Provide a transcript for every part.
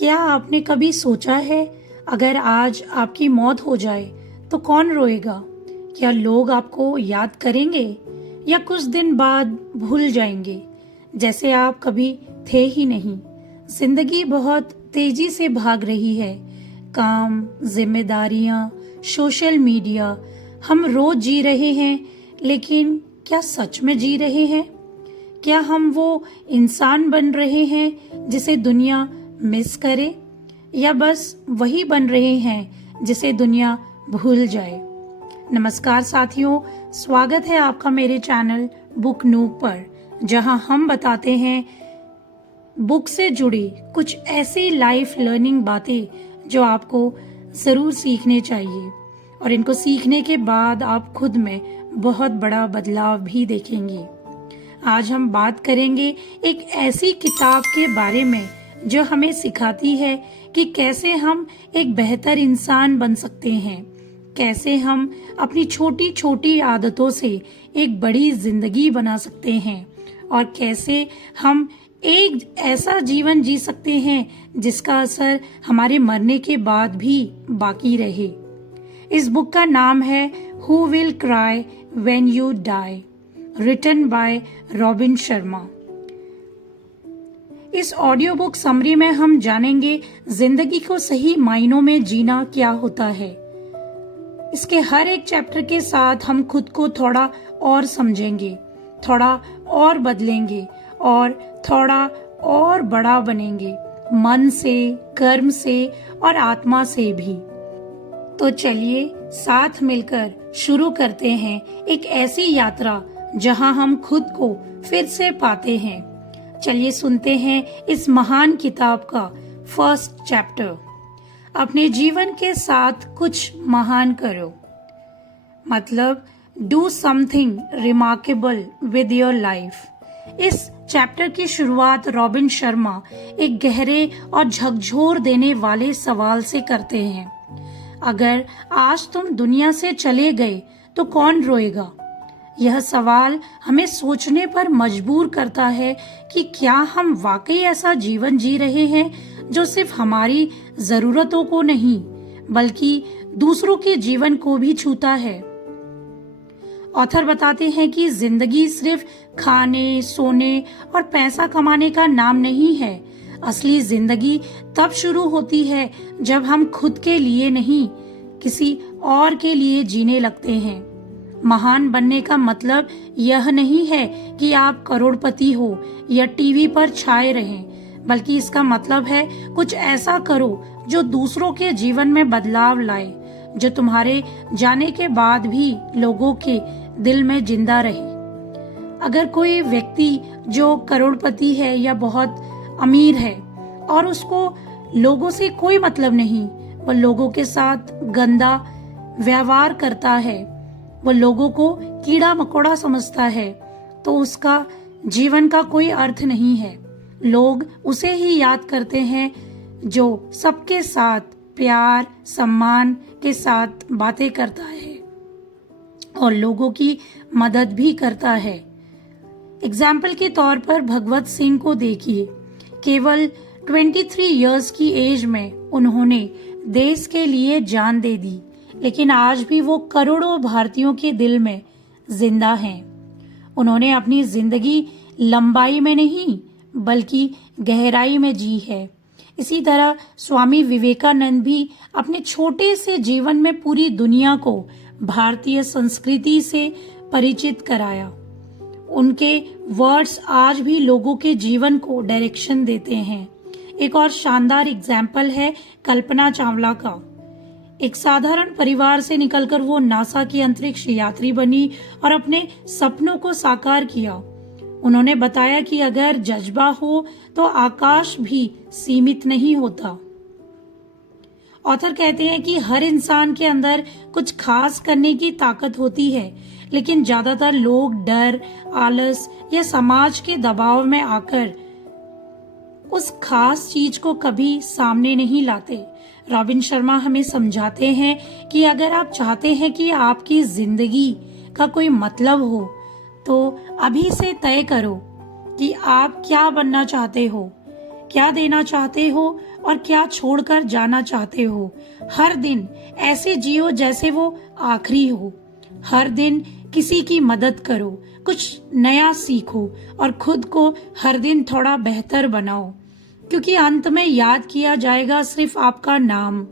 क्या आपने कभी सोचा है, अगर आज आपकी मौत हो जाए तो कौन रोएगा? क्या लोग आपको याद करेंगे या कुछ दिन बाद भूल जाएंगे, जैसे आप कभी थे ही नहीं? जिंदगी बहुत तेजी से भाग रही है। काम, जिम्मेदारियां, सोशल मीडिया, हम रोज जी रहे हैं, लेकिन क्या सच में जी रहे हैं? क्या हम वो इंसान बन रहे हैं जिसे दुनिया मिस करे, या बस वही बन रहे हैं जिसे दुनिया भूल जाए? नमस्कार साथियों, स्वागत है आपका मेरे चैनल बुक नूब पर, जहां हम बताते हैं बुक से जुड़ी कुछ ऐसी लाइफ लर्निंग बातें जो आपको जरूर सीखने चाहिए, और इनको सीखने के बाद आप खुद में बहुत बड़ा बदलाव भी देखेंगे। आज हम बात करेंगे एक ऐसी किताब के बारे में जो हमें सिखाती है कि कैसे हम एक बेहतर इंसान बन सकते हैं, कैसे हम अपनी छोटी छोटी आदतों से एक बड़ी जिंदगी बना सकते हैं, और कैसे हम एक ऐसा जीवन जी सकते हैं जिसका असर हमारे मरने के बाद भी बाकी रहे। इस बुक का नाम है who will cry when you die, written by Robin Sharma. इस ऑडियो बुक समरी में हम जानेंगे जिंदगी को सही मायनों में जीना क्या होता है। इसके हर एक चैप्टर के साथ हम खुद को थोड़ा और समझेंगे, थोड़ा और बदलेंगे और थोड़ा और बड़ा बनेंगे, मन से, कर्म से और आत्मा से भी। तो चलिए साथ मिलकर शुरू करते हैं एक ऐसी यात्रा जहां हम खुद को फिर से पाते हैं। चलिए सुनते हैं इस महान किताब का फर्स्ट चैप्टर, अपने जीवन के साथ कुछ महान करो, मतलब do something remarkable with your life. इस चैप्टर की शुरुआत रॉबिन शर्मा एक गहरे और झकझोर देने वाले सवाल से करते हैं। अगर आज तुम दुनिया से चले गए तो कौन रोएगा? यह सवाल हमें सोचने पर मजबूर करता है कि क्या हम वाकई ऐसा जीवन जी रहे हैं जो सिर्फ हमारी जरूरतों को नहीं बल्कि दूसरों के जीवन को भी छूता है। ऑथर बताते हैं कि जिंदगी सिर्फ खाने, सोने और पैसा कमाने का नाम नहीं है। असली जिंदगी तब शुरू होती है जब हम खुद के लिए नहीं, किसी और के लिए जीने लगते हैं। महान बनने का मतलब यह नहीं है कि आप करोड़पति हो या टीवी पर छाए रहें, बल्कि इसका मतलब है कुछ ऐसा करो जो दूसरों के जीवन में बदलाव लाए, जो तुम्हारे जाने के बाद भी लोगों के दिल में जिंदा रहे। अगर कोई व्यक्ति जो करोड़पति है या बहुत अमीर है और उसको लोगों से कोई मतलब नहीं, वह लोगों के साथ गंदा व्यवहार करता है, वह लोगों को कीड़ा मकोड़ा समझता है, तो उसका जीवन का कोई अर्थ नहीं है। लोग उसे ही याद करते हैं जो सबके साथ प्यार, सम्मान के साथ बातें करता है और लोगों की मदद भी करता है। एग्जाम्पल के तौर पर भगवत सिंह को देखिए। केवल 23 इयर्स की एज में उन्होंने देश के लिए जान दे दी, लेकिन आज भी वो करोड़ों भारतीयों के दिल में जिंदा हैं। उन्होंने अपनी जिंदगी लंबाई में नहीं बल्कि गहराई में जी है। इसी तरह स्वामी विवेकानंद भी अपने छोटे से जीवन में पूरी दुनिया को भारतीय संस्कृति से परिचित कराया। उनके वर्ड्स आज भी लोगों के जीवन को डायरेक्शन देते हैं। एक और शानदार एग्जाम्पल है कल्पना चावला का। एक साधारण परिवार से निकलकर वो नासा की अंतरिक्ष यात्री बनी और अपने सपनों को साकार किया। उन्होंने बताया कि अगर जज्बा हो तो आकाश भी सीमित नहीं होता। ऑथर कहते हैं कि हर इंसान के अंदर कुछ खास करने की ताकत होती है, लेकिन ज्यादातर लोग डर, आलस या समाज के दबाव में आकर उस खास चीज को कभी सामने नहीं लाते। रॉबिन शर्मा हमें समझाते हैं कि अगर आप चाहते हैं कि आपकी जिंदगी का कोई मतलब हो, तो अभी से तय करो कि आप क्या बनना चाहते हो। क्या देना चाहते हो और क्या छोड़कर जाना चाहते हो। हर दिन ऐसे जियो जैसे वो आखिरी हो। हर दिन किसी की मदद करो, कुछ नया सीखो और खुद को हर दिन थोड़ा बेहतर बनाओ, क्योंकि अंत में याद किया जाएगा सिर्फ आपका नाम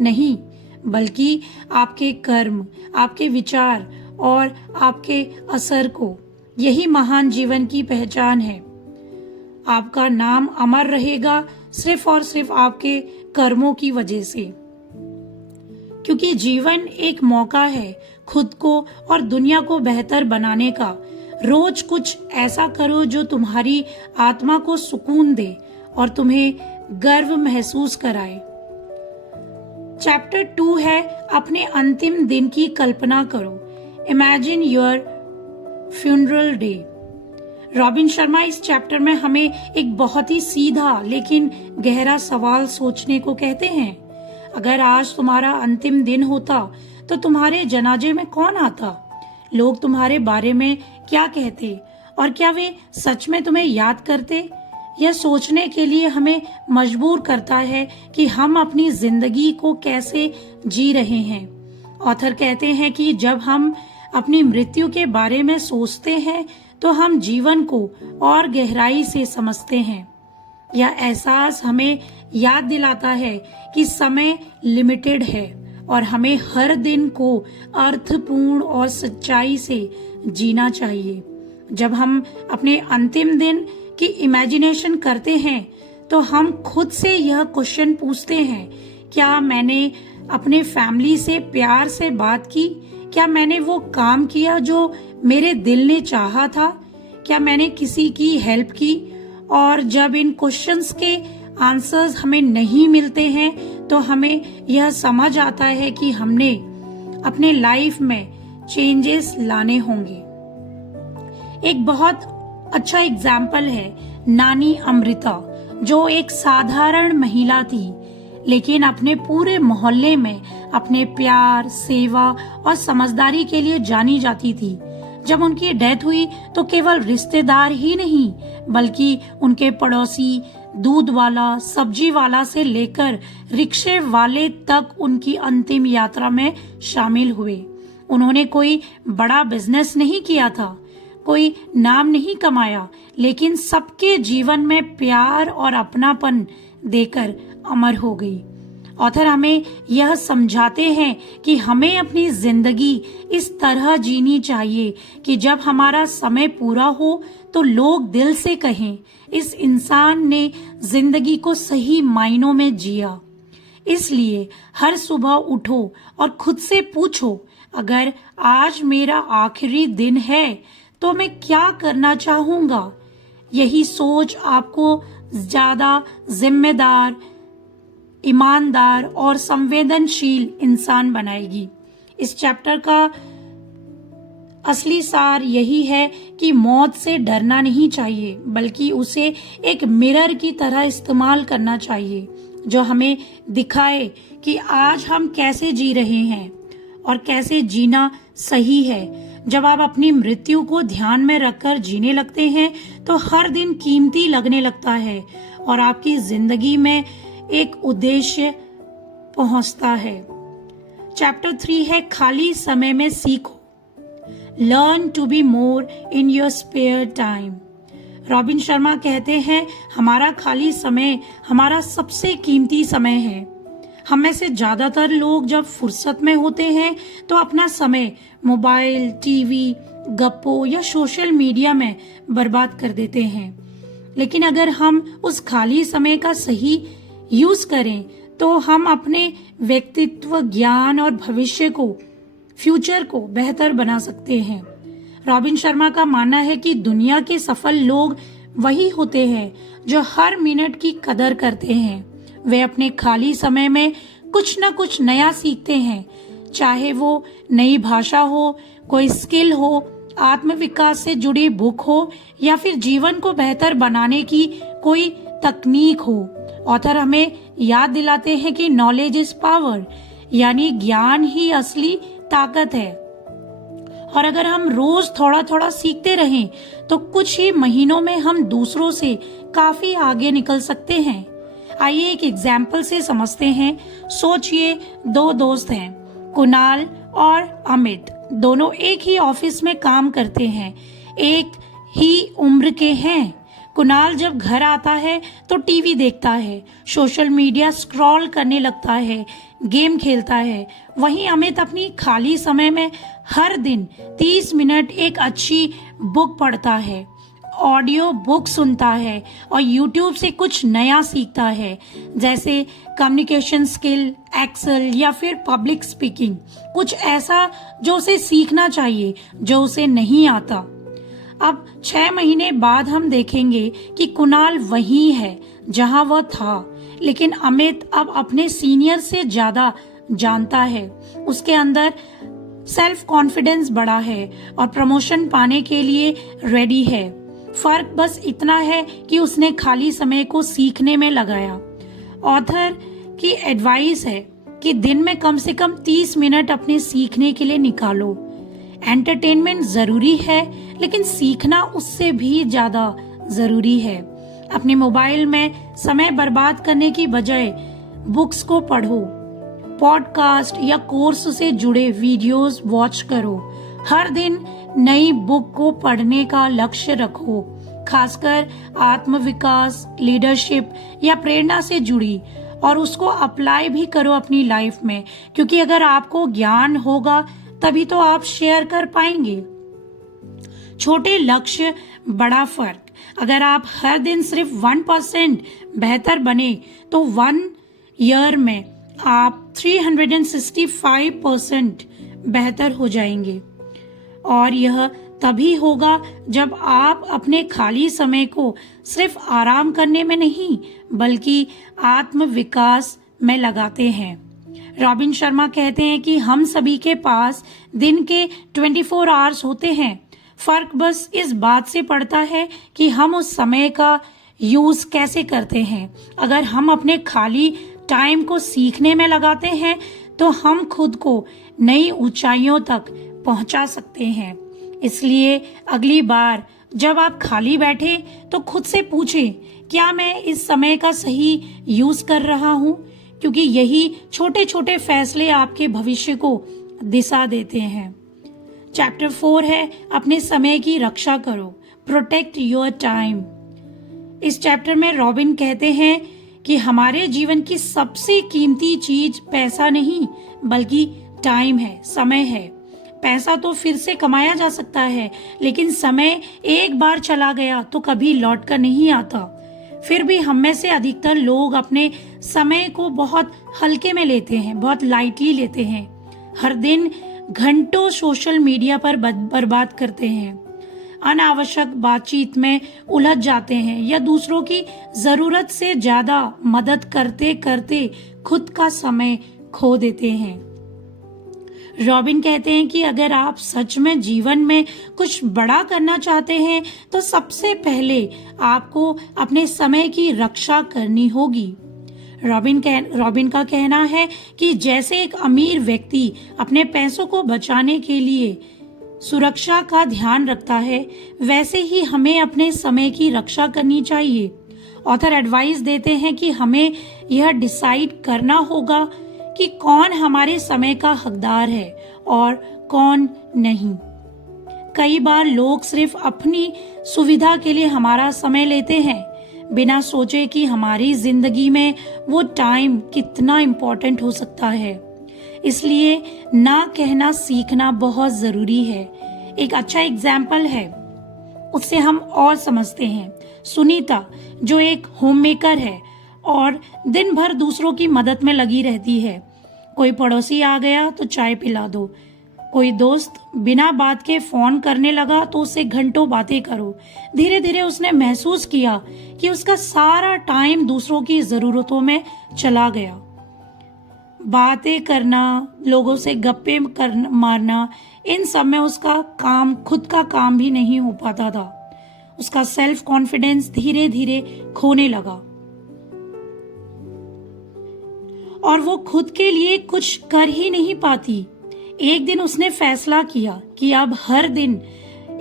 नहीं, बल्कि आपके कर्म, आपके विचार और आपके असर को। यही महान जीवन की पहचान है। आपका नाम अमर रहेगा सिर्फ और सिर्फ आपके कर्मों की वजह से, क्योंकि जीवन एक मौका है खुद को और दुनिया को बेहतर बनाने का। रोज कुछ ऐसा करो जो तुम्हारी आत्मा को सुकून दे और तुम्हें गर्व महसूस कराए। चैप्टर 2 है अपने अंतिम दिन की कल्पना करो। Imagine your funeral day. Robin Sharma इस चैप्टर में हमें एक बहुत ही सीधा लेकिन गहरा सवाल सोचने को कहते हैं। अगर आज तुम्हारा अंतिम दिन होता तो तुम्हारे जनाजे में कौन आता? लोग तुम्हारे बारे में क्या कहते और क्या वे सच में तुम्हें याद करते? यह सोचने के लिए हमें मजबूर करता है कि हम अपनी जिंदगी को कैसे जी रहे हैं। ऑथर कहते हैं कि जब हम अपनी मृत्यु के बारे में सोचते हैं तो हम जीवन को और गहराई से समझते हैं। यह एहसास हमें याद दिलाता है कि समय लिमिटेड है और हमें हर दिन को अर्थपूर्ण और सच्चाई से जीना चाहिए। जब हम अपने अंतिम दिन की इमेजिनेशन करते हैं तो हम खुद से यह क्वेश्चन पूछते हैं, क्या मैंने अपने फैमिली से प्यार से बात की? क्या मैंने वो काम किया जो मेरे दिल ने चाहा था? क्या मैंने किसी की हेल्प की? और जब इन क्वेश्चंस के आंसर्स हमें नहीं मिलते हैं तो हमें यह समझ आता है कि हमने अपने लाइफ में चेंजेस लाने होंगे। एक बहुत अच्छा एग्जाम्पल है नानी अमृता, जो एक साधारण महिला थी लेकिन अपने पूरे मोहल्ले में अपने प्यार, सेवा और समझदारी के लिए जानी जाती थी। जब उनकी डेथ हुई तो केवल रिश्तेदार ही नहीं बल्कि उनके पड़ोसी, दूध वाला, सब्जी वाला से लेकर रिक्शे वाले तक उनकी अंतिम यात्रा में शामिल हुए। उन्होंने कोई बड़ा बिजनेस नहीं किया था, कोई नाम नहीं कमाया, लेकिन सबके जीवन में प्यार और अपनापन देकर अमर हो गई। ऑथर हमें यह समझाते हैं कि हमें अपनी जिंदगी इस तरह जीनी चाहिए कि जब हमारा समय पूरा हो तो लोग दिल से कहें, इस इंसान ने जिंदगी को सही मायनों में जिया। इसलिए हर सुबह उठो और खुद से पूछो, अगर आज मेरा आखिरी दिन है तो मैं क्या करना चाहूंगा। यही सोच आपको ज्यादा जिम्मेदार, ईमानदार और संवेदनशील इंसान बनाएगी। इस चैप्टर का असली सार यही है कि मौत से डरना नहीं चाहिए, बल्कि उसे एक मिरर की तरह इस्तेमाल करना चाहिए जो हमें दिखाए कि आज हम कैसे जी रहे हैं और कैसे जीना सही है। जब आप अपनी मृत्यु को ध्यान में रखकर जीने लगते हैं तो हर दिन कीमती लगने लगता है और आपकी जिंदगी में एक उद्देश्य पहुंचता है। चैप्टर 3 है खाली समय में सीखो। Learn to be more in your spare time. Robin Sharma कहते हैं, हमारा खाली समय हमारा सबसे कीमती समय है। हम में से ज्यादातर लोग जब फुर्सत में होते हैं तो अपना समय मोबाइल, टीवी, गप्पों या सोशल मीडिया में बर्बाद कर देते हैं। लेकिन अगर हम उस खाली समय का सही यूज करें तो हम अपने व्यक्तित्व, ज्ञान और फ्यूचर को बेहतर बना सकते हैं। रॉबिन शर्मा का मानना है कि दुनिया के सफल लोग वही होते हैं जो हर मिनट की कदर करते हैं। वे अपने खाली समय में कुछ न कुछ नया सीखते हैं, चाहे वो नई भाषा हो, कोई स्किल हो, आत्मविकास से जुड़ी बुक हो या फिर जीवन को बेहतर बनाने की कोई तकनीक हो। ऑथर हमें याद दिलाते हैं कि नॉलेज इज पावर, यानी ज्ञान ही असली ताकत है और अगर हम रोज थोड़ा थोड़ा सीखते रहें तो कुछ ही महीनों में हम दूसरों से काफी आगे निकल सकते हैं। आइए एक एग्जाम्पल से समझते हैं। सोचिए, दो दोस्त हैं, कुणाल और अमित। दोनों एक ही ऑफिस में काम करते हैं, एक ही उम्र के हैं। कुणाल जब घर आता है तो टीवी देखता है, सोशल मीडिया स्क्रॉल करने लगता है, गेम खेलता है। वहीं अमित अपनी खाली समय में हर दिन 30 मिनट एक अच्छी बुक पढ़ता है, ऑडियो बुक सुनता है और YouTube से कुछ नया सीखता है, जैसे कम्युनिकेशन स्किल, एक्सेल या फिर पब्लिक स्पीकिंग। कुछ ऐसा जो उसे सीखना चाहिए, जो उसे नहीं आता। अब 6 महीने बाद हम देखेंगे कि कुणाल वही है जहां वह था, लेकिन अमित अब अपने सीनियर से ज्यादा जानता है। उसके अंदर सेल्फ कॉन्फिडेंस बढ़ा है और प्रमोशन पाने के लिए रेडी है। फर्क बस इतना है कि उसने खाली समय को सीखने में लगाया। ऑथर की एडवाइस है कि दिन में कम से कम 30 मिनट अपने सीखने के लिए निकालो। एंटरटेनमेंट जरूरी है, लेकिन सीखना उससे भी ज्यादा जरूरी है। अपने मोबाइल में समय बर्बाद करने की बजाय बुक्स को पढ़ो, पॉडकास्ट या कोर्स से जुड़े वीडियोस वॉच करो। हर दिन नई बुक को पढ़ने का लक्ष्य रखो, खासकर आत्मविकास, लीडरशिप या प्रेरणा से जुड़ी, और उसको अप्लाई भी करो अपनी लाइफ में, क्योंकि अगर आपको ज्ञान होगा तभी तो आप शेयर कर पाएंगे। छोटे लक्ष्य, बड़ा फर्क। अगर आप हर दिन सिर्फ 1% बेहतर बने तो 1 ईयर में आप 365% बेहतर हो जाएंगे। और यह तभी होगा जब आप अपने खाली समय को सिर्फ आराम करने में नहीं, बल्कि आत्म विकास में लगाते हैं। रॉबिन शर्मा कहते हैं कि हम सभी के पास दिन के 24 आवर्स होते हैं। फर्क बस इस बात से पड़ता है कि हम उस समय का यूज कैसे करते हैं। अगर हम अपने खाली टाइम को सीखने में लगाते हैं तो हम खुद को नई ऊंचाइयों तक पहुंचा सकते हैं। इसलिए अगली बार जब आप खाली बैठे तो खुद से पूछें, क्या मैं इस समय का सही यूज कर रहा हूं? क्योंकि यही छोटे छोटे फैसले आपके भविष्य को दिशा देते हैं। चैप्टर 4 है, अपने समय की रक्षा करो, प्रोटेक्ट योर टाइम। इस चैप्टर में रॉबिन कहते हैं कि हमारे जीवन की सबसे कीमती चीज पैसा नहीं, बल्कि टाइम है, समय है। पैसा तो फिर से कमाया जा सकता है, लेकिन समय एक बार चला गया तो कभी लौट कर नहीं आता। फिर भी हम में से अधिकतर लोग अपने समय को बहुत हल्के में लेते हैं, बहुत लाइटली लेते हैं। हर दिन घंटों सोशल मीडिया पर बर्बाद करते हैं, अनावश्यक बातचीत में उलझ जाते हैं या दूसरों की जरूरत से ज्यादा मदद करते करते खुद का समय खो देते हैं। रॉबिन कहते हैं कि अगर आप सच में जीवन में कुछ बड़ा करना चाहते हैं तो सबसे पहले आपको अपने समय की रक्षा करनी होगी। रॉबिन का कहना है कि जैसे एक अमीर व्यक्ति अपने पैसों को बचाने के लिए सुरक्षा का ध्यान रखता है, वैसे ही हमें अपने समय की रक्षा करनी चाहिए। ऑथर एडवाइस देते हैं कि हमें यह डिसाइड करना होगा कि कौन हमारे समय का हकदार है और कौन नहीं। कई बार लोग सिर्फ अपनी सुविधा के लिए हमारा समय लेते हैं, बिना सोचे कि हमारी जिंदगी में वो टाइम कितना इम्पोर्टेंट हो सकता है। इसलिए ना कहना सीखना बहुत जरूरी है। एक अच्छा एग्जाम्पल है, उससे हम और समझते हैं। सुनीता जो एक होममेकर है और दिन भर दूसरों की मदद में लगी रहती है। कोई पड़ोसी आ गया तो चाय पिला दो, कोई दोस्त बिना बात के फोन करने लगा तो उससे घंटों बातें करो। धीरे धीरे उसने महसूस किया कि उसका सारा टाइम दूसरों की जरूरतों में चला गया। बातें करना, लोगों से गप्पे मारना, इन सब में उसका काम, खुद का काम भी नहीं हो पाता था। उसका सेल्फ कॉन्फिडेंस धीरे धीरे खोने लगा और वो खुद के लिए कुछ कर ही नहीं पाती। एक दिन उसने फैसला किया कि अब हर दिन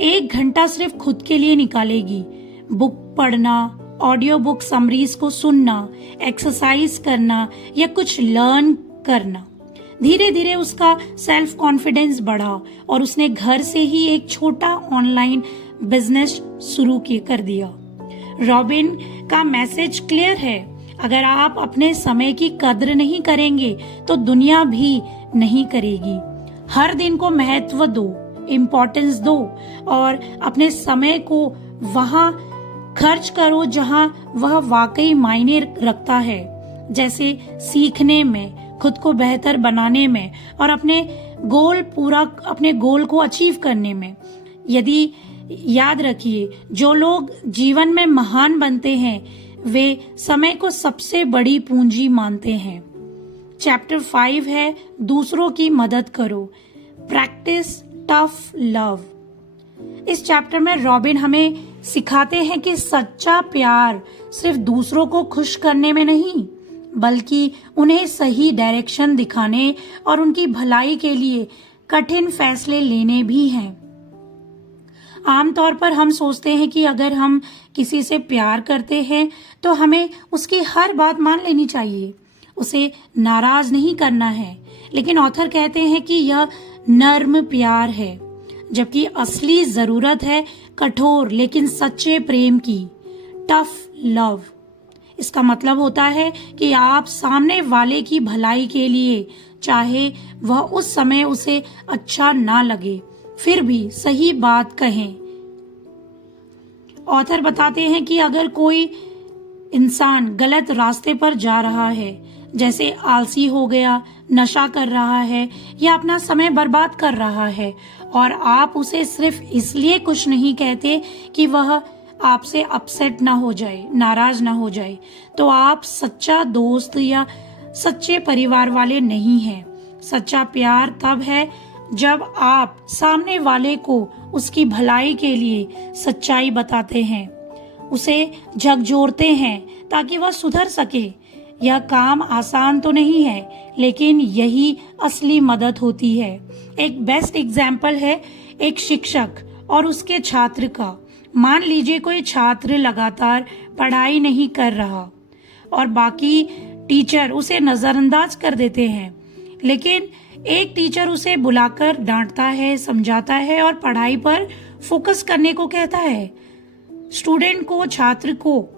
1 घंटा सिर्फ खुद के लिए निकालेगी। बुक पढ़ना, ऑडियो बुक समरीज को सुनना, एक्सरसाइज करना या कुछ लर्न करना। धीरे धीरे उसका सेल्फ कॉन्फिडेंस बढ़ा और उसने घर से ही एक छोटा ऑनलाइन बिजनेस शुरू कर दिया। रॉबिन का मैसेज क्लियर है, अगर आप अपने समय की कद्र नहीं करेंगे तो दुनिया भी नहीं करेगी। हर दिन को महत्व दो, इम्पोर्टेंस दो और अपने समय को वहां खर्च करो जहां वह वाकई मायने रखता है, जैसे सीखने में, खुद को बेहतर बनाने में और अपने गोल को अचीव करने में। यदि याद रखिए, जो लोग जीवन में महान बनते हैं वे समय को सबसे बड़ी पूंजी मानते हैं। चैप्टर 5 है दूसरों की मदद करो, प्रैक्टिस टफ लव। इस चैप्टर में रॉबिन हमें सिखाते हैं कि सच्चा प्यार सिर्फ दूसरों को खुश करने में नहीं, बल्कि उन्हें सही डायरेक्शन दिखाने और उनकी भलाई के लिए कठिन फैसले लेने भी हैं। आमतौर पर हम सोचते हैं कि अगर हम किसी से प्यार करते हैं तो हमें उसकी हर बात मान लेनी चाहिए, उसे नाराज नहीं करना है। लेकिन ऑथर कहते हैं कि यह नर्म प्यार है, जबकि असली जरूरत है कठोर लेकिन सच्चे प्रेम की, टफ लव। इसका मतलब होता है कि आप सामने वाले की भलाई के लिए, चाहे वह उस समय उसे अच्छा ना लगे, फिर भी सही बात कहें। ऑथर बताते हैं कि अगर कोई इंसान गलत रास्ते पर जा रहा है, जैसे आलसी हो गया, नशा कर रहा है या अपना समय बर्बाद कर रहा है, और आप उसे सिर्फ इसलिए कुछ नहीं कहते कि वह आपसे अपसेट ना हो जाए, नाराज ना हो जाए, तो आप सच्चा दोस्त या सच्चे परिवार वाले नहीं हैं। सच्चा प्यार तब है जब आप सामने वाले को उसकी भलाई के लिए सच्चाई बताते हैं, उसे झकझोरते हैं ताकि वह सुधर सके। यह काम आसान तो नहीं है, लेकिन यही असली मदद होती है। एक बेस्ट एग्जाम्पल है एक शिक्षक और उसके छात्र का। मान लीजिए कोई छात्र लगातार पढ़ाई नहीं कर रहा और बाकी टीचर उसे नजरअंदाज कर देते हैं, लेकिन एक टीचर उसे बुलाकर डांटता है, समझाता है और पढ़ाई पर फोकस करने को कहता है। स्टूडेंट को, छात्र को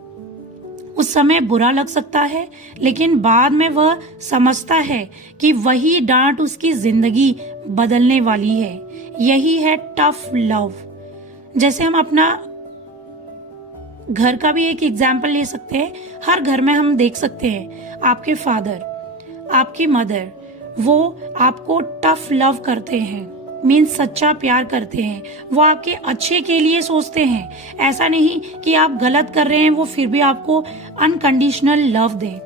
उस समय बुरा लग सकता है, लेकिन बाद में वह समझता है कि वही डांट उसकी जिंदगी बदलने वाली है। यही है टफ लव। जैसे हम अपना घर का भी एक एग्जाम्पल ले सकते हैं। हर घर में हम देख सकते हैं आपके फादर, आपकी मदर, वो आपको टफ लव करते हैं, मीन्स सच्चा प्यार करते हैं। वो आपके अच्छे के लिए सोचते हैं। ऐसा नहीं कि आप गलत कर रहे हैं वो फिर भी आपको अनकंडीशनल लव दें।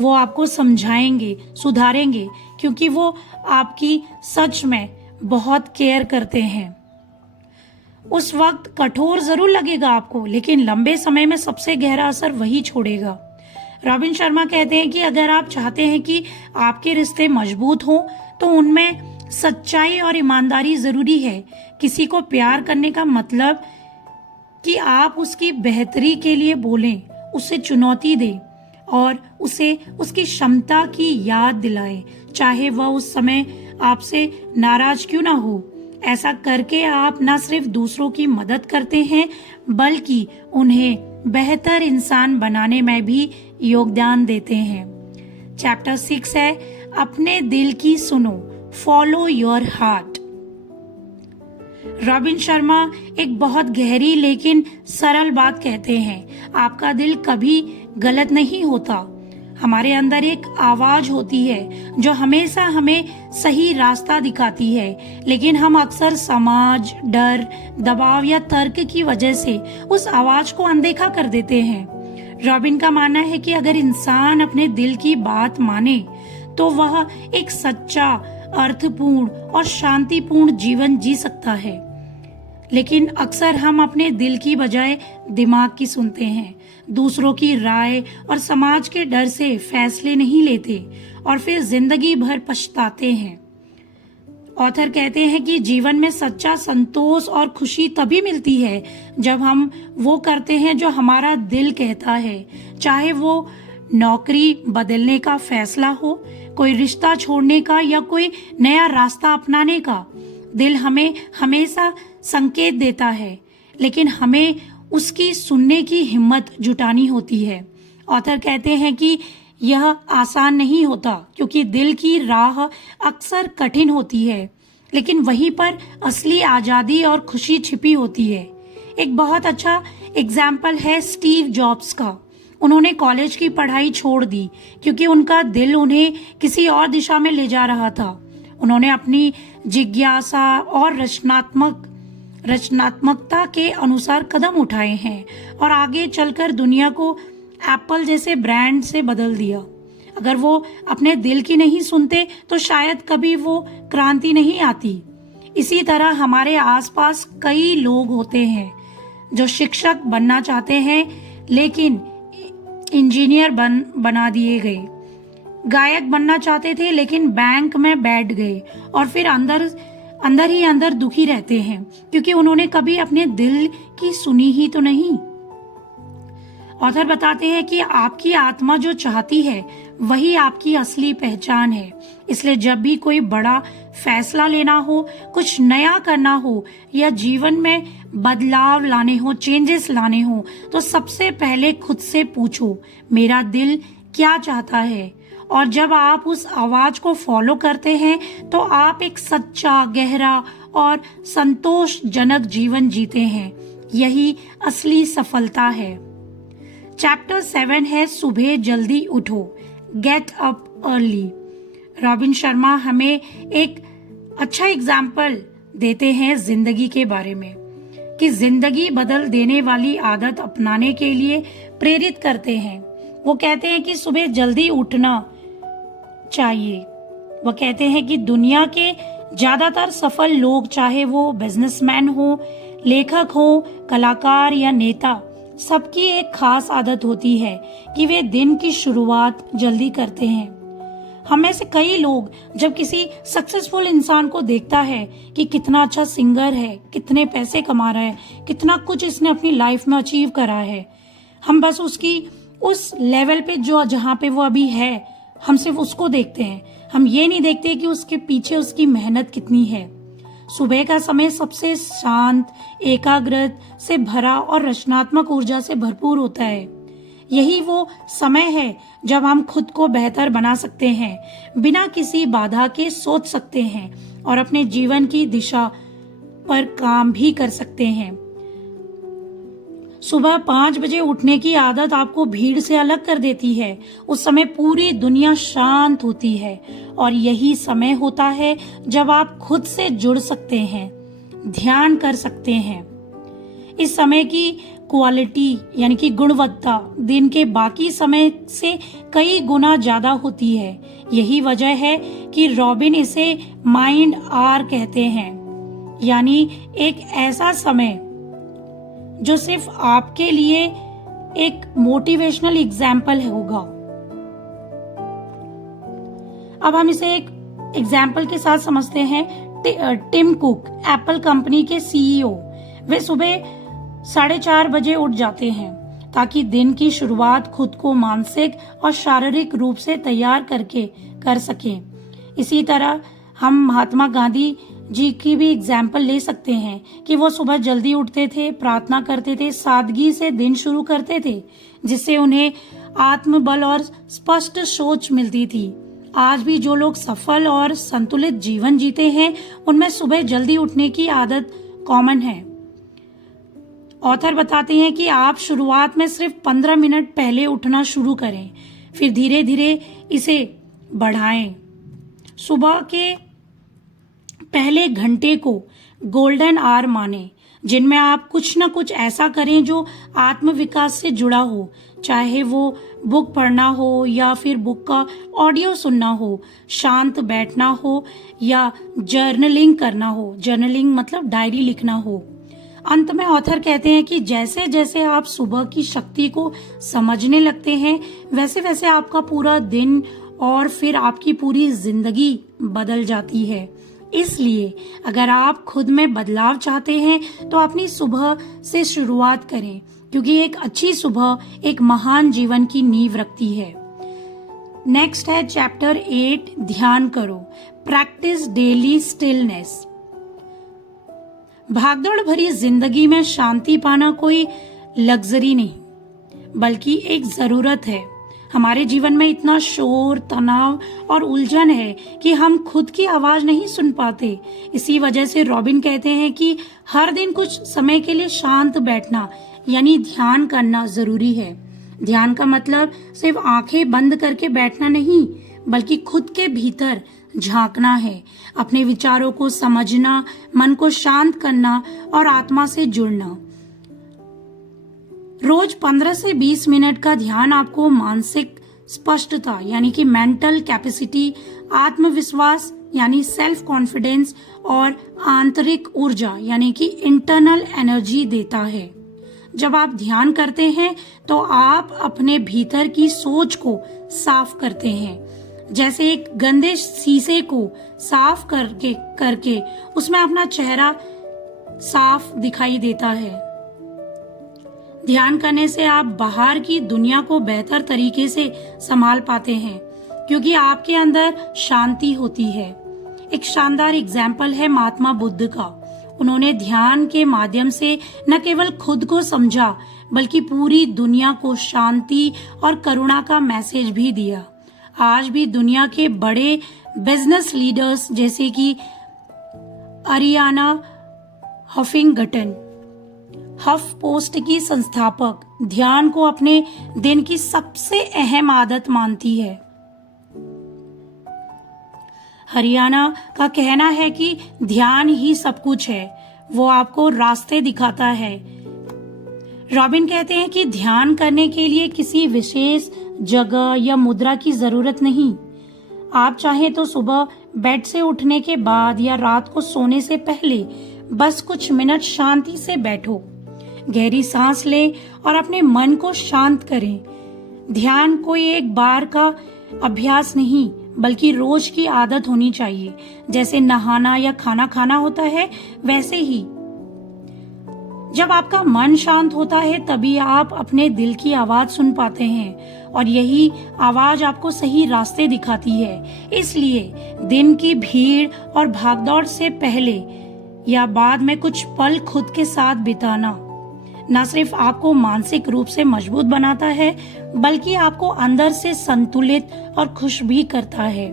वो आपको समझाएंगे, सुधारेंगे, क्योंकि वो आपकी सच में बहुत केयर करते हैं। उस वक्त कठोर जरूर लगेगा आपको, लेकिन लंबे समय में सबसे गहरा असर वही छोड़ेगा। रॉबिन शर्मा कहते हैं कि अगर आप चाहते हैं कि आपके रिश्ते मजबूत हों तो उनमें सच्चाई और ईमानदारी जरूरी है। किसी को प्यार करने का मतलब कि आप उसकी बेहतरी के लिए बोलें, उसे चुनौती दें और उसे उसकी क्षमता की याद दिलाएं, चाहे वह उस समय आपसे नाराज क्यों ना हो। ऐसा करके आप न सिर्फ दूसरों की मदद करते हैं, बल्कि उन्हें बेहतर इंसान बनाने में भी योगदान देते हैं। चैप्टर 6 है अपने दिल की सुनो, follow your heart. Robin Sharma एक बहुत गहरी लेकिन सरल बात कहते हैं। आपका दिल कभी गलत नहीं होता। हमारे अंदर एक आवाज होती है जो हमेशा हमें सही रास्ता दिखाती है, लेकिन हम अक्सर समाज, डर, दबाव या तर्क की वजह से उस आवाज को अनदेखा कर देते हैं। रॉबिन का मानना है कि अगर इंसान अपने दिल की बात माने तो वह एक सच्चा, अर्थपूर्ण और शांतिपूर्ण जीवन जी सकता है। लेकिन अक्सर हम अपने दिल की बजाय दिमाग की सुनते हैं, दूसरों की राय और समाज के डर से फैसले नहीं लेते और फिर जिंदगी भर पछताते हैं। ऑथर कहते हैं कि जीवन में सच्चा संतोष और खुशी तभी मिलती है जब हम वो करते हैं जो हमारा दिल कहता है, चाहे वो नौकरी बदलने का फैसला हो, कोई रिश्ता छोड़ने का या कोई नया रास्ता अपनाने का। दिल हमें हमेशा संकेत देता है, लेकिन हमें उसकी सुनने की हिम्मत जुटानी होती है। ऑथर कहते हैं कि यह आसान नहीं होता, क्योंकि दिल की राह अक्सर कठिन होती है, लेकिन वहीं पर असली आजादी और खुशी छिपी होती है। एक बहुत अच्छा एग्जाम्पल है स्टीव जॉब्स का। उन्होंने कॉलेज की पढ़ाई छोड़ दी क्योंकि उनका दिल उन्हें किसी और दिशा में ले जा रहा था। उन्होंने अपनी जिज्ञासा और रचनात्मकता के अनुसार कदम उठाए हैं और आगे चलकर दुनिया को एप्पल जैसे ब्रांड से बदल दिया। अगर वो अपने दिल की नहीं सुनते तो शायद कभी वो क्रांति नहीं आती। इसी तरह हमारे आसपास कई लोग होते हैं जो शिक्षक बनना चाहते हैं लेकिन इंजीनियर बना दिए गए, गायक बनना चाहते थे लेकिन बैंक में बैठ गए और फिर अंदर ही अंदर दुखी रहते हैं क्योंकि उन्होंने कभी अपने दिल की सुनी ही तो नहीं। ऑथर बताते हैं कि आपकी आत्मा जो चाहती है वही आपकी असली पहचान है। इसलिए जब भी कोई बड़ा फैसला लेना हो, कुछ नया करना हो या जीवन में बदलाव लाने हो, चेंजेस लाने हो, तो सबसे पहले खुद से पूछो, मेरा दिल क्या चाहता है। और जब आप उस आवाज को फॉलो करते हैं तो आप एक सच्चा, गहरा और संतोषजनक जीवन जीते हैं। यही असली सफलता है। चैप्टर 7 है सुबह जल्दी उठो, get up early. Robin Sharma हमें एक अच्छा एग्जाम्पल देते हैं जिंदगी के बारे में कि जिंदगी बदल देने वाली आदत अपनाने के लिए प्रेरित करते हैं। वो कहते हैं कि सुबह जल्दी उठना चाहिए। वो कहते हैं कि दुनिया के ज्यादातर सफल लोग, चाहे वो बिजनेसमैन हो, लेखक हो, कलाकार या नेता, सबकी एक खास आदत होती है कि वे दिन की शुरुआत जल्दी करते हैं। हम में से कई लोग जब किसी सक्सेसफुल इंसान को देखता है कि कितना अच्छा सिंगर है, कितने पैसे कमा रहा है, कितना कुछ इसने अपनी लाइफ में अचीव करा है, हम बस उसकी उस लेवल पे जो जहाँ पे वो अभी है, हम सिर्फ उसको देखते हैं। हम ये नहीं देखते कि उसके पीछे उसकी मेहनत कितनी है। सुबह का समय सबसे शांत, एकाग्रत से भरा और रचनात्मक ऊर्जा से भरपूर होता है। यही वो समय है जब हम खुद को बेहतर बना सकते हैं, बिना किसी बाधा के सोच सकते हैं और अपने जीवन की दिशा पर काम भी कर सकते हैं। सुबह 5 बजे उठने की आदत आपको भीड़ से अलग कर देती है। उस समय पूरी दुनिया शांत होती है और यही समय होता है जब आप खुद से जुड़ सकते हैं, ध्यान कर सकते हैं। इस समय की क्वालिटी यानी कि गुणवत्ता दिन के बाकी समय से कई गुना ज्यादा होती है। यही वजह है कि रॉबिन इसे माइंड आवर कहते हैं, यानी एक ऐसा समय जो सिर्फ आपके लिए एक मोटिवेशनल एग्जाम्पल होगा। अब हम इसे एक एग्जाम्पल के साथ समझते हैं। टिम कुक, एप्पल कंपनी के सीईओ, वे सुबह 4:30 बजे उठ जाते हैं ताकि दिन की शुरुआत खुद को मानसिक और शारीरिक रूप से तैयार करके कर सकें। इसी तरह हम महात्मा गांधी जी की भी एग्जाम्पल ले सकते हैं कि वो सुबह जल्दी उठते थे, प्रार्थना करते थे, सादगी से दिन शुरू करते थे, जिससे उन्हें आत्मबल और स्पष्ट सोच मिलती थी। आज भी जो लोग सफल और संतुलित जीवन जीते हैं, उनमें सुबह जल्दी उठने की आदत कॉमन है। ऑथर बताते हैं कि आप शुरुआत में सिर्फ 15 मिनट पहले उठना शुरू करें, फिर धीरे धीरे इसे बढ़ाएं। सुबह के पहले घंटे को गोल्डन आवर माने, जिनमें आप कुछ न कुछ ऐसा करें जो आत्मविकास से जुड़ा हो, चाहे वो बुक पढ़ना हो या फिर बुक का ऑडियो सुनना हो, शांत बैठना हो या जर्नलिंग करना हो। जर्नलिंग मतलब डायरी लिखना हो। अंत में ऑथर कहते हैं कि जैसे जैसे आप सुबह की शक्ति को समझने लगते हैं, वैसे वैसे आपका पूरा दिन और फिर आपकी पूरी जिंदगी बदल जाती है। इसलिए अगर आप खुद में बदलाव चाहते हैं तो अपनी सुबह से शुरुआत करें, क्योंकि एक अच्छी सुबह एक महान जीवन की नींव रखती है। नेक्स्ट है चैप्टर 8, ध्यान करो, प्रैक्टिस डेली स्टिलनेस। भागदौड़ भरी जिंदगी में शांति पाना कोई लग्जरी नहीं, बल्कि एक जरूरत है। हमारे जीवन में इतना शोर, तनाव और उलझन है कि हम खुद की आवाज नहीं सुन पाते। इसी वजह से रॉबिन कहते हैं कि हर दिन कुछ समय के लिए शांत बैठना यानी ध्यान करना जरूरी है। ध्यान का मतलब सिर्फ आंखें बंद करके बैठना नहीं, बल्कि खुद के भीतर झांकना है, अपने विचारों को समझना, मन को शांत करना और आत्मा से जुड़ना। रोज 15 से 20 मिनट का ध्यान आपको मानसिक स्पष्टता यानी कि मेंटल कैपेसिटी, आत्मविश्वास यानी सेल्फ कॉन्फिडेंस और आंतरिक ऊर्जा यानी कि इंटरनल एनर्जी देता है। जब आप ध्यान करते हैं तो आप अपने भीतर की सोच को साफ करते हैं, जैसे एक गंदे शीशे को साफ करके उसमें अपना चेहरा साफ दिखाई देता है। ध्यान करने से आप बाहर की दुनिया को बेहतर तरीके से संभाल पाते हैं, क्योंकि आपके अंदर शांति होती है। एक शानदार एग्जाम्पल है महात्मा बुद्ध का। उन्होंने ध्यान के माध्यम से न केवल खुद को समझा, बल्कि पूरी दुनिया को शांति और करुणा का मैसेज भी दिया। आज भी दुनिया के बड़े बिजनेस लीडर्स जैसे कि अरियाना हफिंगटन, हफ पोस्ट की संस्थापक, ध्यान को अपने दिन की सबसे अहम आदत मानती है। हरियाणा का कहना है कि ध्यान ही सब कुछ है, वो आपको रास्ते दिखाता है। रॉबिन कहते हैं कि ध्यान करने के लिए किसी विशेष जगह या मुद्रा की जरूरत नहीं। आप चाहें तो सुबह बेड से उठने के बाद या रात को सोने से पहले बस कुछ मिनट शांति से बैठो, गहरी सांस लें और अपने मन को शांत करें। ध्यान कोई एक बार का अभ्यास नहीं, बल्कि रोज की आदत होनी चाहिए। जैसे नहाना या खाना खाना होता है, वैसे ही जब आपका मन शांत होता है तभी आप अपने दिल की आवाज सुन पाते हैं, और यही आवाज आपको सही रास्ते दिखाती है। इसलिए दिन की भीड़ और भागदौड़ से पहले या बाद में कुछ पल खुद के साथ बिताना न सिर्फ आपको मानसिक रूप से मजबूत बनाता है, बल्कि आपको अंदर से संतुलित और खुश भी करता है।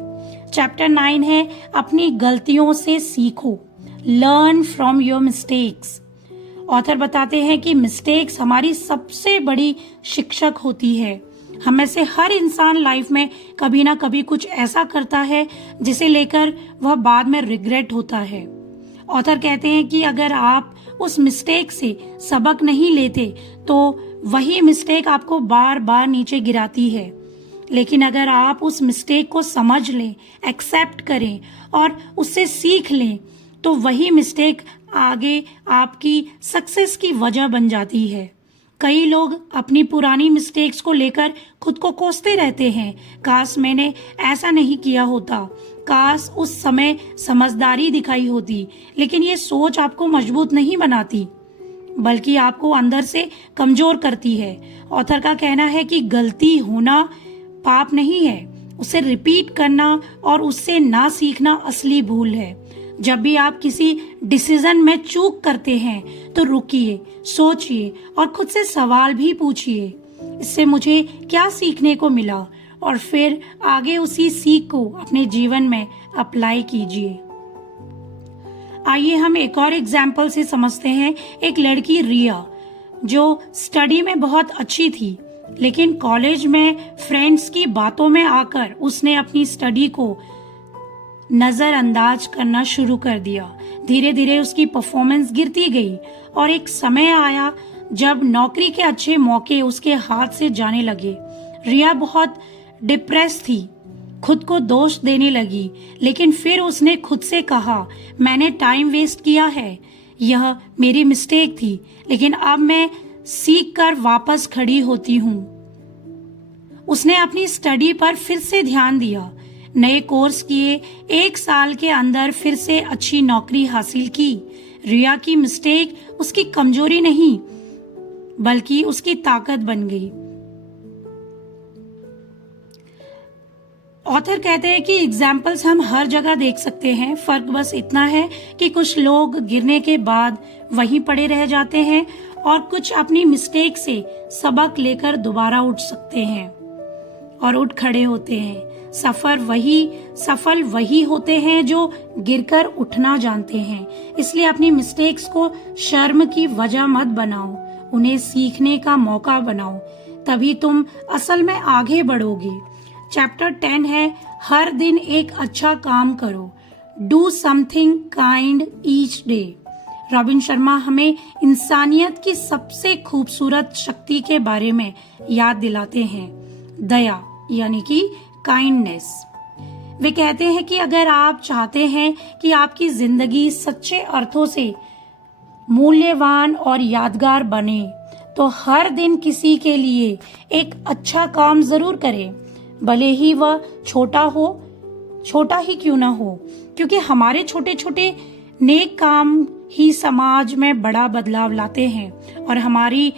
चैप्टर 9 है अपनी गलतियों से सीखो, learn from your mistakes. Author बताते हैं कि मिस्टेक्स हमारी सबसे बड़ी शिक्षक होती है। हम में से हर इंसान लाइफ में कभी ना कभी कुछ ऐसा करता है जिसे लेकर वह बाद में रिग्रेट होता है। ऑथर कहते हैं कि अगर आप उस मिस्टेक से सबक नहीं लेते तो वही मिस्टेक आपको बार बार नीचे गिराती है, लेकिन अगर आप उस मिस्टेक को समझ लें, एक्सेप्ट करें और उससे सीख लें, तो वही मिस्टेक आगे आपकी सक्सेस की वजह बन जाती है। कई लोग अपनी पुरानी मिस्टेक्स को लेकर खुद को कोसते रहते हैं, काश मैंने ऐसा नहीं किया होता, काश उस समय समझदारी दिखाई होती। लेकिन ये सोच आपको मजबूत नहीं बनाती, बल्कि आपको अंदर से कमजोर करती है। ऑथर का कहना है कि गलती होना पाप नहीं है, उसे रिपीट करना और उससे ना सीखना असली भूल है। जब भी आप किसी डिसीजन में चूक करते हैं तो रुकिए, सोचिए और खुद से सवाल भी पूछिए, इससे मुझे क्या सीखने को मिला, और फिर आगे उसी सीख को अपने जीवन में अप्लाई कीजिए। आइए हम एक और एग्जाम्पल से समझते हैं। एक लड़की रिया जो स्टडी में बहुत अच्छी थी, लेकिन कॉलेज में फ्रेंड्स की बातों में आकर उसने अपनी स्टडी को नजरअंदाज करना शुरू कर दिया। धीरे धीरे उसकी परफॉर्मेंस गिरती गई और एक समय आया जब नौकरी के अच्छे मौके उसके हाथ से जाने लगे। रिया बहुत डिप्रेस थी, खुद को दोष देने लगी, लेकिन फिर उसने खुद से कहा, मैंने टाइम वेस्ट किया है, यह मेरी मिस्टेक थी, लेकिन अब मैं सीख कर वापस खड़ी होती हूँ। उसने अपनी स्टडी पर फिर से ध्यान दिया, नए कोर्स किए, 1 साल के अंदर फिर से अच्छी नौकरी हासिल की। रिया की मिस्टेक उसकी कमजोरी नहीं बल्कि उसकी ताकत बन गई। ऑथर कहते हैं कि एग्जाम्पल्स हम हर जगह देख सकते हैं, फर्क बस इतना है कि कुछ लोग गिरने के बाद वहीं पड़े रह जाते हैं और कुछ अपनी मिस्टेक से सबक लेकर दोबारा उठ सकते हैं और उठ खड़े होते हैं। सफल वही होते हैं जो गिरकर उठना जानते हैं। इसलिए अपनी मिस्टेक्स को शर्म की वजह मत बनाओ, उन्हें सीखने का मौका बनाओ, तभी तुम असल में आगे बढ़ोगे। चैप्टर 10 है, हर दिन एक अच्छा काम करो। Do something kind each day. Robin Sharma हमें इंसानियत की सबसे खूबसूरत शक्ति के बारे में याद दिलाते हैं, दया यानी कि काइंडनेस। वे कहते हैं कि अगर आप चाहते हैं कि आपकी जिंदगी सच्चे अर्थों से मूल्यवान और यादगार बने, तो हर दिन किसी के लिए एक अच्छा काम जरूर करें, भले ही वह छोटा ही क्यों ना हो, क्योंकि हमारे छोटे छोटे नेक काम ही समाज में बड़ा बदलाव लाते हैं और हमारी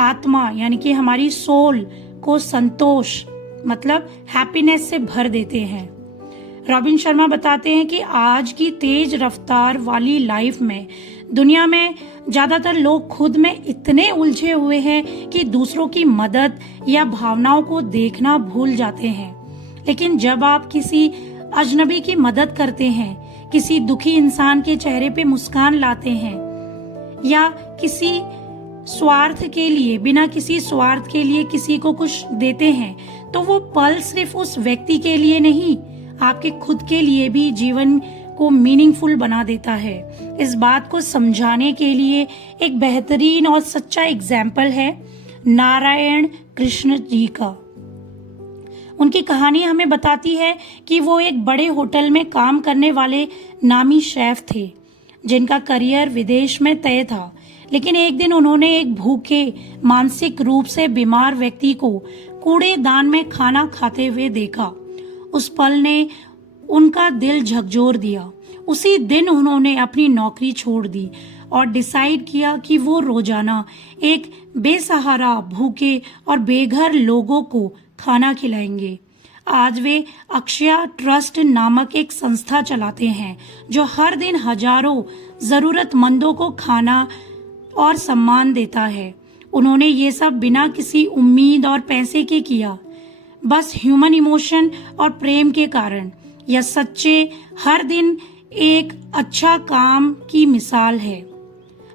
आत्मा यानी कि हमारी सोल को संतोष मतलब हैप्पीनेस से भर देते हैं। रॉबिन शर्मा बताते हैं कि आज की तेज रफ्तार वाली लाइफ में दुनिया में ज्यादातर लोग खुद में इतने उलझे हुए हैं कि दूसरों की मदद या भावनाओं को देखना भूल जाते हैं। लेकिन जब आप किसी अजनबी की मदद करते हैं, किसी दुखी इंसान के चेहरे पे मुस्कान लाते हैं या बिना किसी स्वार्थ के लिए किसी को कुछ देते हैं, तो वो पल सिर्फ उस व्यक्ति के लिए नहीं, आपके खुद के लिए भी जीवन को मीनिंगफुल बना देता है। इस बात को समझाने के लिए एक बेहतरीन और सच्चा एग्जाम्पल है नारायण कृष्ण जी का। उनकी कहानी हमें बताती है कि वो एक बड़े होटल में काम करने वाले नामी शेफ थे, जिनका करियर विदेश में तय था। लेकिन एक दिन उन्होंने एक भूखे, मानसिक रूप से बीमार व्यक्ति को कूड़ेदान में खाना खाते हुए देखा। उस पल ने उनका दिल झकझोर दिया। उसी दिन उन्होंने अपनी नौकरी छोड़ दी और डिसाइड किया कि वो रोजाना एक बेसहारा, भूखे और बेघर लोगों को खाना खिलाएंगे। आज वे अक्षया ट्रस्ट नामक एक संस्था चलाते हैं, जो हर दिन हजारों जरूरतमंदों को खाना और सम्मान देता है। उन्होंने ये सब बिना किसी उम्मीद और पैसे के किया, बस ह्यूमन इमोशन और प्रेम के कारण। यह सच्चे हर दिन एक अच्छा काम की मिसाल है।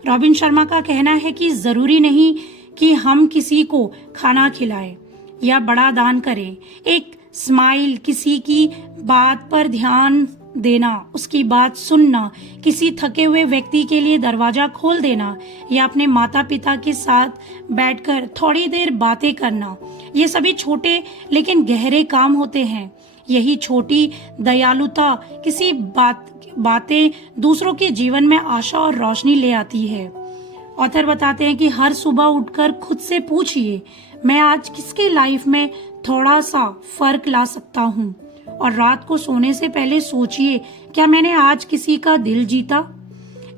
रॉबिन शर्मा का कहना है कि जरूरी नहीं कि हम किसी को खाना खिलाएं या बड़ा दान करें। एक स्माइल, किसी की बात पर ध्यान देना, उसकी बात सुनना, किसी थके हुए व्यक्ति के लिए दरवाजा खोल देना या अपने माता पिता के साथ बैठकर थोड़ी देर बातें करना, ये सभी छोटे लेकिन गहरे काम होते हैं। यही छोटी दयालुता किसी बातें दूसरों के जीवन में आशा और रोशनी ले आती है। ऑथर बताते हैं कि हर सुबह उठकर खुद से पूछिए, मैं आज किसकी लाइफ में थोड़ा सा फर्क ला सकता हूँ, और रात को सोने से पहले सोचिए, क्या मैंने आज किसी का दिल जीता।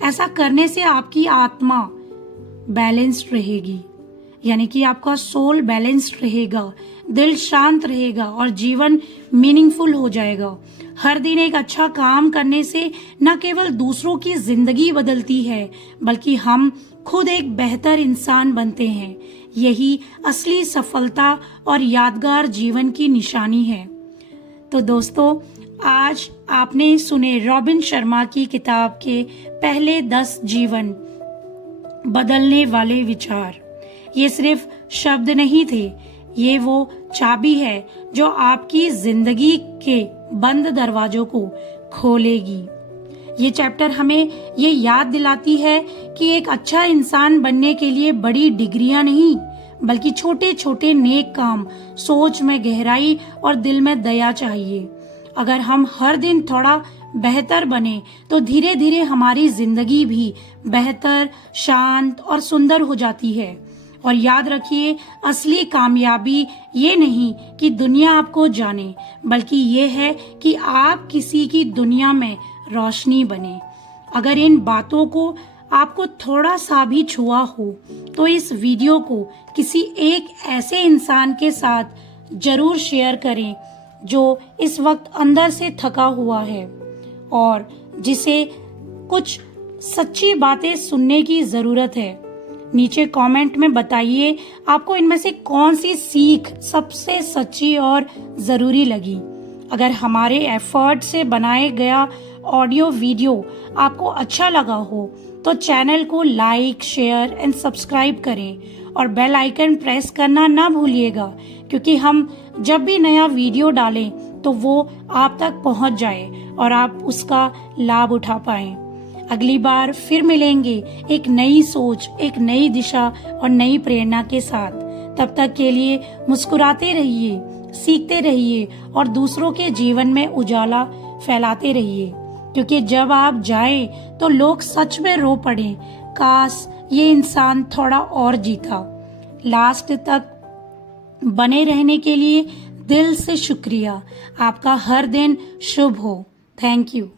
ऐसा करने से आपकी आत्मा बैलेंस्ड रहेगी, यानी कि आपका सोल बैलेंस्ड रहेगा, दिल शांत रहेगा और जीवन मीनिंगफुल हो जाएगा। हर दिन एक अच्छा काम करने से न केवल दूसरों की जिंदगी बदलती है, बल्कि हम खुद एक बेहतर इंसान बनते हैं। यही असली सफलता और यादगार जीवन की निशानी है। तो दोस्तों, आज आपने सुने रॉबिन शर्मा की किताब के पहले 10 जीवन बदलने वाले विचार। ये सिर्फ शब्द नहीं थे, ये वो चाबी है जो आपकी जिंदगी के बंद दरवाजों को खोलेगी। ये चैप्टर हमें ये याद दिलाती है कि एक अच्छा इंसान बनने के लिए बड़ी डिग्रियां नहीं, बल्कि छोटे छोटे नेक काम, सोच में गहराई और दिल में दया चाहिए। अगर हम हर दिन थोड़ा बेहतर बने, तो धीरे धीरे हमारी जिंदगी भी बेहतर, शांत और सुंदर हो जाती है। और याद रखिए, असली कामयाबी ये नहीं कि दुनिया आपको जाने, बल्कि ये है कि आप किसी की दुनिया में रोशनी बने। अगर इन बातों को आपको थोड़ा सा भी छुआ हो तो इस वीडियो को किसी एक ऐसे इंसान के साथ जरूर शेयर करें जो इस वक्त अंदर से थका हुआ है और जिसे कुछ सच्ची बातें सुनने की जरूरत है। नीचे कमेंट में बताइए आपको इनमें से कौन सी सीख सबसे सच्ची और जरूरी लगी। अगर हमारे एफर्ट से बनाए गया ऑडियो वीडियो आपको अच्छा लगा हो तो चैनल को लाइक, शेयर एंड सब्सक्राइब करें और बेल आइकन प्रेस करना ना भूलिएगा, क्योंकि हम जब भी नया वीडियो डालें तो वो आप तक पहुंच जाए और आप उसका लाभ उठा पाएं। अगली बार फिर मिलेंगे एक नई सोच, एक नई दिशा और नई प्रेरणा के साथ। तब तक के लिए मुस्कुराते रहिए, सीखते रहिए और दूसरों के जीवन में उजाला फैलाते रहिए, क्योंकि जब आप जाएं तो लोग सच में रो पड़े, काश ये इंसान थोड़ा और जीता। लास्ट तक बने रहने के लिए दिल से शुक्रिया। आपका हर दिन शुभ हो। Thank you.